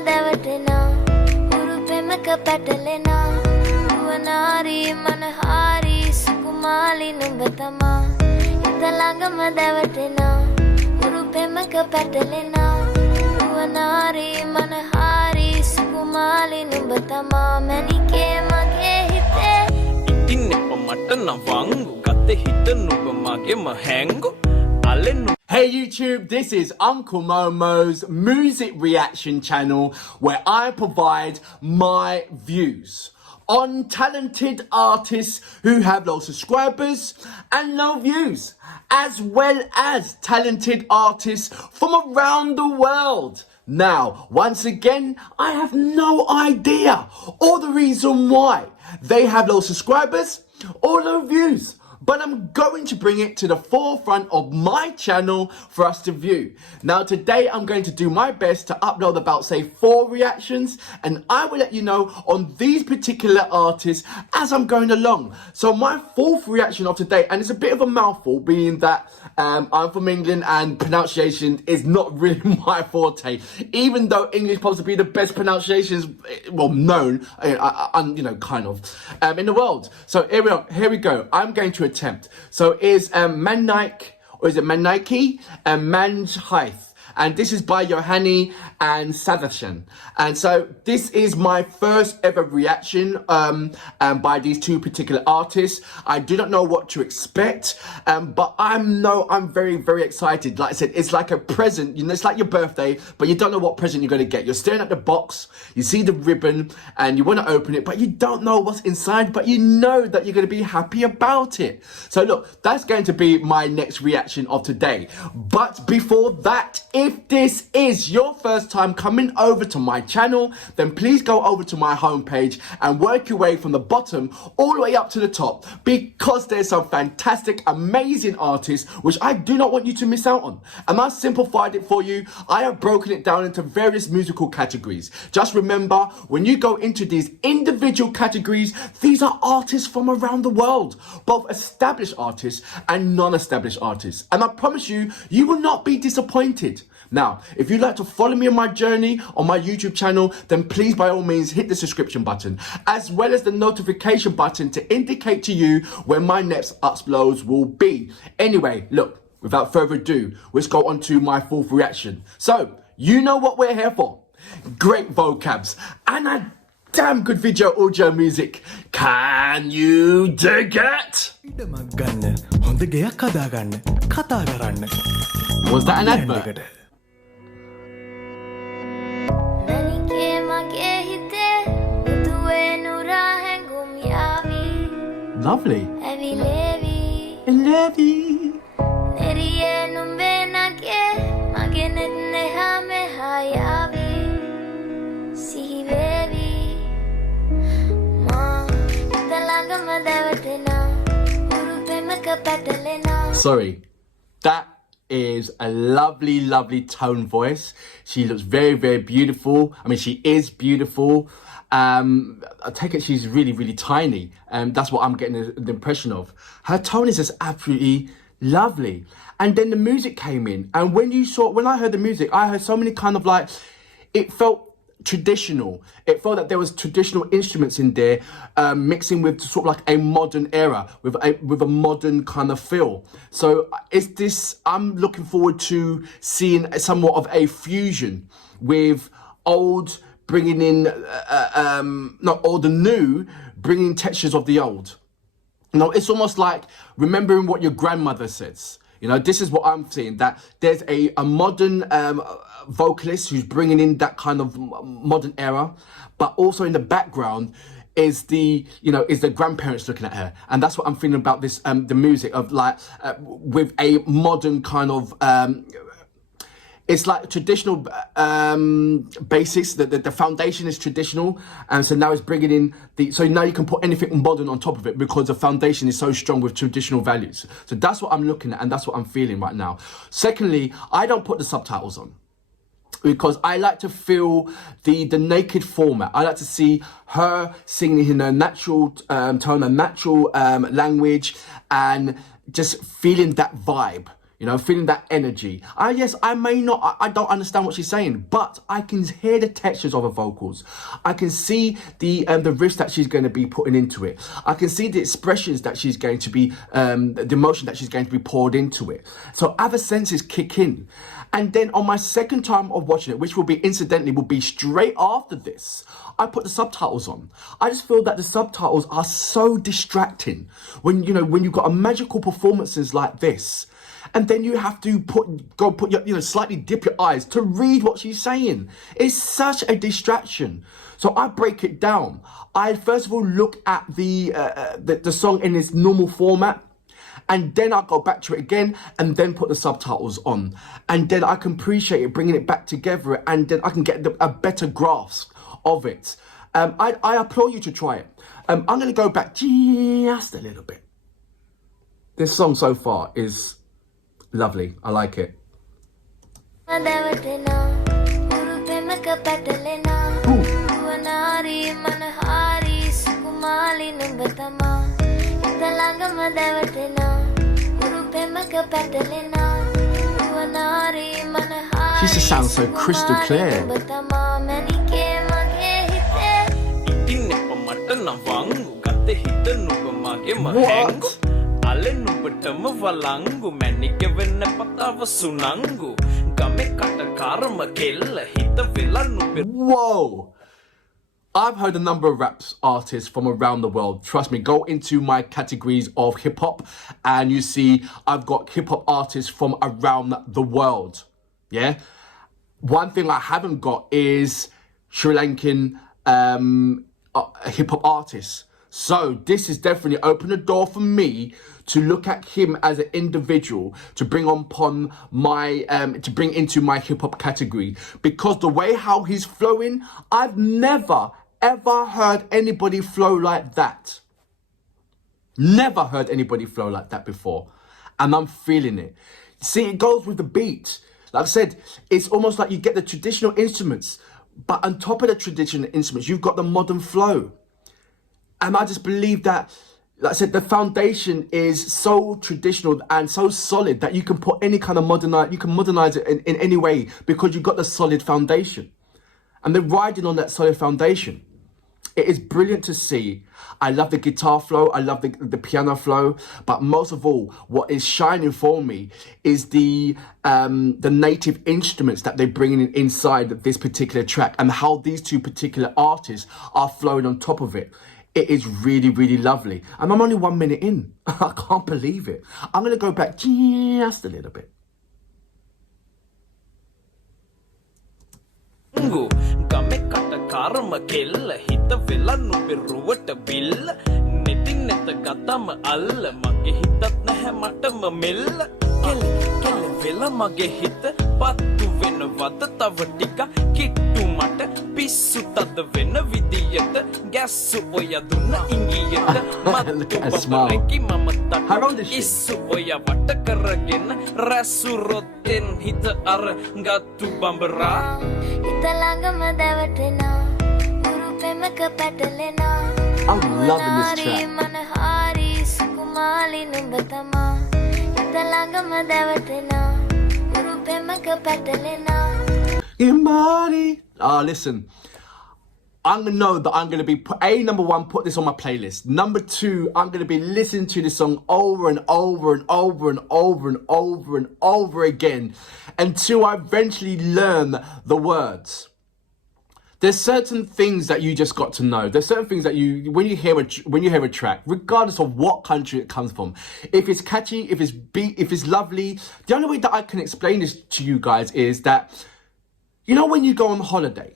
devatena urupemaka patalena Nuwanari manahari Sukumali numbatama Entangled devatena urupemaka patalena Nuwanari manahari Sukumali numbatama Manike Mage Hithe Itinnepa matana vangu gatte hitanuba mage mahangu Hey YouTube, this is Uncle Momo's music reaction channel where I provide my views on talented artists who have low subscribers and low views, as well as talented artists from around the world. Now, once again, I have no idea or the reason why they have low subscribers or low views, but I'm going to bring it to the forefront of my channel for us to view. Now today I'm going to do my best to upload about say 4 reactions, and I will let you know on these particular artists as I'm going along. So my 4th reaction of today, and it's a bit of a mouthful being that I'm from England and pronunciation is not really my forte, even though English possibly the best pronunciations, well, known, you know, kind of, in the world. So here we go. I'm going to attempt. So is Manike, or is it Manike Mage Hithe, and this is by Yohani Satheeshan. And so this is my first ever reaction by these 2 particular artists. I do not know what to expect, but I'm very, very excited. Like I said, it's like a present, you know, it's like your birthday, but you don't know what present you're going to get. You're staring at the box, you see the ribbon, and you want to open it, but you don't know what's inside, but you know that you're going to be happy about it. So look, that's going to be my next reaction of today. But before that, if this is your first time coming over to my channel, then please go over to my homepage and work your way from the bottom all the way up to the top, because there's some fantastic, amazing artists which I do not want you to miss out on. And I've simplified it for you. I have broken it down into various musical categories. Just remember, when you go into these individual categories, these are artists from around the world, both established artists and non-established artists. And I promise you, you will not be disappointed. Now, if you'd like to follow me on my journey on my YouTube channel, then please by all means hit the subscription button, as well as the notification button to indicate to you when my next uploads will be. Anyway, look, without further ado, let's go on to my 4th reaction. So, you know what we're here for. Great vocabs and a damn good video audio music. Can you dig it? Was that an advert? Manike Mage Hithe uduwe Nura hengum yavi Lovely. Evi levi Levi. Neri numbe nage mage nenne hame hayavi Sihi vevi Ma Entangled devatena urupemaka patalena. Sorry, that is a lovely, lovely tone voice. She looks very, very beautiful. I mean, she is beautiful. I take it she's really, really tiny. That's what I'm getting the impression of. Her tone is just absolutely lovely. And then the music came in, and when I heard the music, I heard so many kind of like, it felt traditional. It felt that there was traditional instruments in there, mixing with sort of like a modern era, with a modern kind of feel. So I'm looking forward to seeing somewhat of a fusion with old, bringing in not old and new, bringing textures of the old. You know, it's almost like remembering what your grandmother says. You know, this is what I'm seeing, that there's a modern vocalist who's bringing in that kind of modern era, but also in the background is the grandparents looking at her. And that's what I'm feeling about this, the music of like, with a modern kind of, it's like traditional basics, the foundation is traditional, and so now it's bringing in so now you can put anything modern on top of it because the foundation is so strong with traditional values. So that's what I'm looking at, and that's what I'm feeling right now. Secondly, I don't put the subtitles on, because I like to feel the naked format. I like to see her singing in her natural tone, her natural language, and just feeling that vibe. You know, feeling that energy. Yes, I may not, I don't understand what she's saying, but I can hear the textures of her vocals. I can see the riffs that she's going to be putting into it. I can see the expressions that she's going to be, the emotion that she's going to be poured into it. So other senses kick in. And then on my second time of watching it, which will be incidentally, will be straight after this, I put the subtitles on. I just feel that the subtitles are so distracting when, you know, when you've got a magical performances like this. And then you have to go put your, you know, slightly dip your eyes to read what she's saying. It's such a distraction. So I break it down. I first of all look at the song in its normal format, and then I'll go back to it again and then put the subtitles on. And then I can appreciate it, bringing it back together, and then I can get a better grasp of it. I applaud you to try it. I'm going to go back just a little bit. This song so far is lovely. I like it. She just sounds so crystal clear. What? Whoa! I've heard a number of rap artists from around the world. Trust me, go into my categories of hip hop and you see I've got hip hop artists from around the world. Yeah? One thing I haven't got is Sri Lankan hip hop artists. So this has definitely opened the door for me to look at him as an individual, to bring upon my, to bring into my hip hop category. Because the way how he's flowing, I've never, ever heard anybody flow like that. Never heard anybody flow like that before. And I'm feeling it. See, it goes with the beat. Like I said, it's almost like you get the traditional instruments, but on top of the traditional instruments, you've got the modern flow. And I just believe that, like I said, the foundation is so traditional and so solid that you can put any kind of modernize it in any way because you've got the solid foundation. And they're riding on that solid foundation. It is brilliant to see. I love the guitar flow. I love the piano flow. But most of all, what is shining for me is the native instruments that they're bringing in inside this particular track and how these two particular artists are flowing on top of it. It is really, really lovely. And I'm only 1 minute in. I can't believe it. I'm going to go back just a little bit. වෙලා මගේ හිත පත්තු වෙනවද තව ටික කිට්ටු මට පිස්සු තද වෙන විදියට ගැස්සු ඔය දුන්න ඉංගියට මත්තු බබලකි මම තට ඉස්සු ඔය වට කරගෙන රැසු රොත්තෙන් හිත අර ගත්තු බඹරා හිත ළඟම දැවටෙනා උරු පෙමක පැටලෙනා I'm loving this track. මනහාරි සුකුමාලි නුඹ තමා හිත ළඟම දැවටෙනා Yohani. Listen, I'm going to know that I'm going to be, number one, put this on my playlist. Number two, I'm going to be listening to this song over and over and over and over and over and over again until I eventually learn the words. There's certain things that you just got to know. There's certain things that when you hear a track, regardless of what country it comes from, if it's catchy, if it's beat, if it's lovely, the only way that I can explain this to you guys is that, you know, when you go on holiday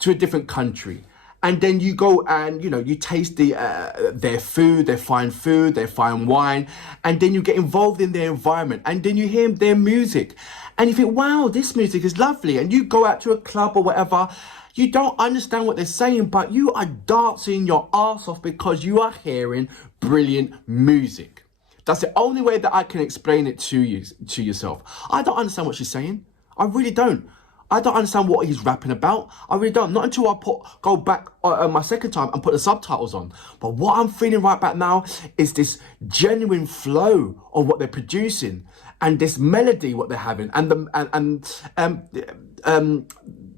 to a different country, and then you go and, you know, you taste their food, their fine wine, and then you get involved in their environment, and then you hear their music, and you think, wow, this music is lovely, and you go out to a club or whatever. You don't understand what they're saying, but you are dancing your ass off because you are hearing brilliant music. That's the only way that I can explain it to you, to yourself. I don't understand what she's saying. I really don't. I don't understand what he's rapping about. I really don't. Not until I go back my second time and put the subtitles on. But what I'm feeling right back now is this genuine flow of what they're producing and this melody what they're having and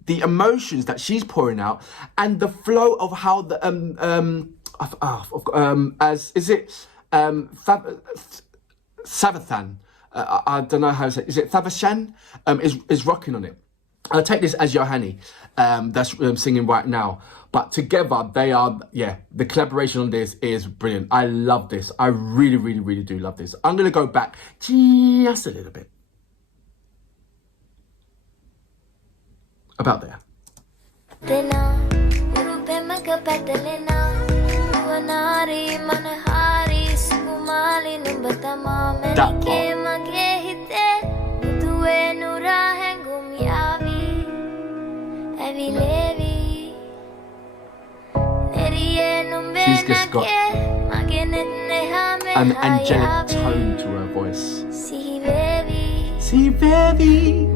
the emotions that she's pouring out and the flow of how the Savathan. I don't know how to say. Is it Thavashan? Is rocking on it. I'll take this as Yohani. That's singing right now. But together they are. Yeah, the collaboration on this is brilliant. I love this. I really, really, really do love this. I'm gonna go back just a little bit. About there. That part. She's just got an angelic tone to her voice. See, baby.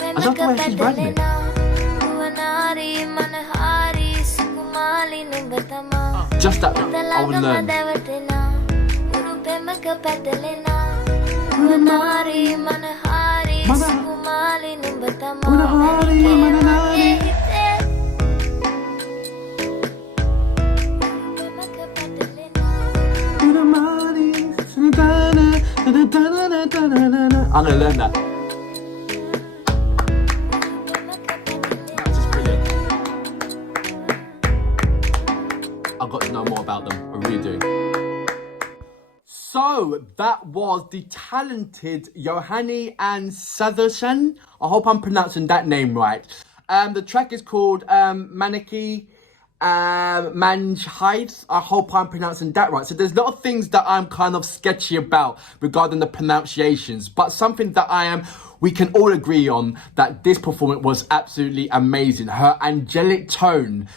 I love the way she's writing it. Just that bit, I would learn. I'm gonna learn that. That's just brilliant. I've got to know more about them. I really do. So that was the talented Yohani Satheeshan. I hope I'm pronouncing that name right. The track is called Manike Mage Hithe. I hope I'm pronouncing that right. So there's a lot of things that I'm kind of sketchy about regarding the pronunciations, but something that we can all agree on that this performance was absolutely amazing. Her angelic tone.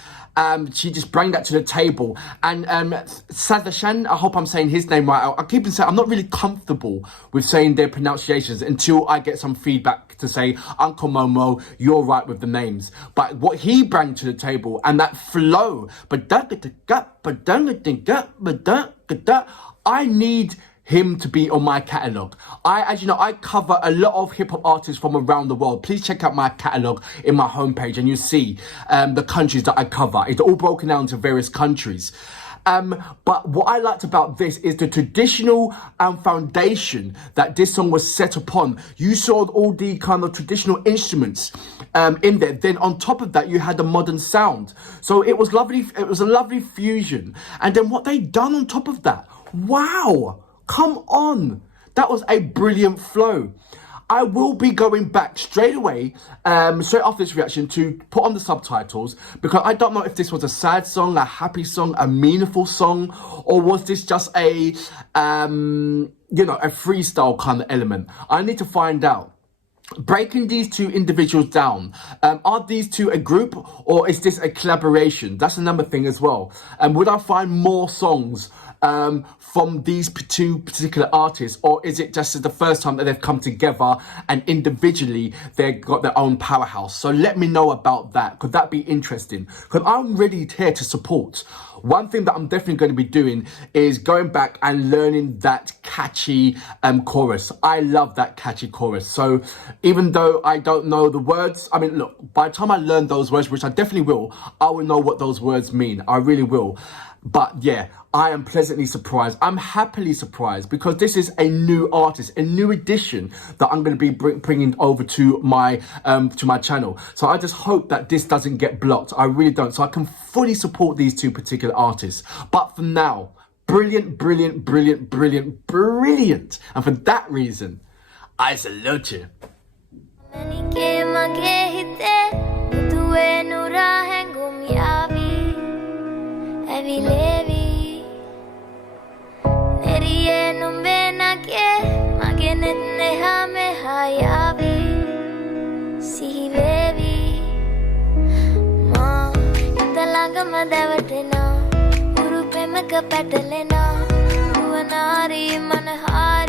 She just brought that to the table. And Satheeshan, I hope I'm saying his name right. I keep on saying I'm not really comfortable with saying their pronunciations until I get some feedback to say, Uncle Momo, you're right with the names. But what he brought to the table and that flow, I need him to be on my catalogue. As you know, I cover a lot of hip-hop artists from around the world. Please check out my catalogue in my homepage and you see the countries that I cover. It's all broken down to various countries. But what I liked about this is the traditional foundation that this song was set upon. You saw all the kind of traditional instruments in there. Then on top of that, you had the modern sound. So it was lovely. It was a lovely fusion. And then what they done on top of that, wow. Come on, that was a brilliant flow. I will be going back straight away, straight after this reaction to put on the subtitles because I don't know if this was a sad song, a happy song, a meaningful song, or was this just a freestyle kind of element. I need to find out. Breaking these two individuals down, are these two a group or is this a collaboration? That's another thing as well. Would I find more songs from these two particular artists, or is it just the first time that they've come together and individually they've got their own powerhouse? So let me know about that. Could that be interesting? Because I'm ready here to support. One thing that I'm definitely going to be doing is going back and learning that catchy chorus. I love that catchy chorus. So even though I don't know the words, I mean, look, by the time I learn those words, which I definitely will, I will know what those words mean. I really will. But yeah, I am pleasantly surprised. I'm happily surprised because this is a new artist, a new addition that I'm going to be bringing over to my channel. So I just hope that this doesn't get blocked. I really don't. So I can fully support these two particular artists. But for now, brilliant, brilliant, brilliant, brilliant, brilliant. And for that reason, I salute you. Manike Mage Hithe, Nura Levi Neri numbenake magenetne hame hayavi sihi baby ma italanga madavatena urupemaka patalena uanari manahari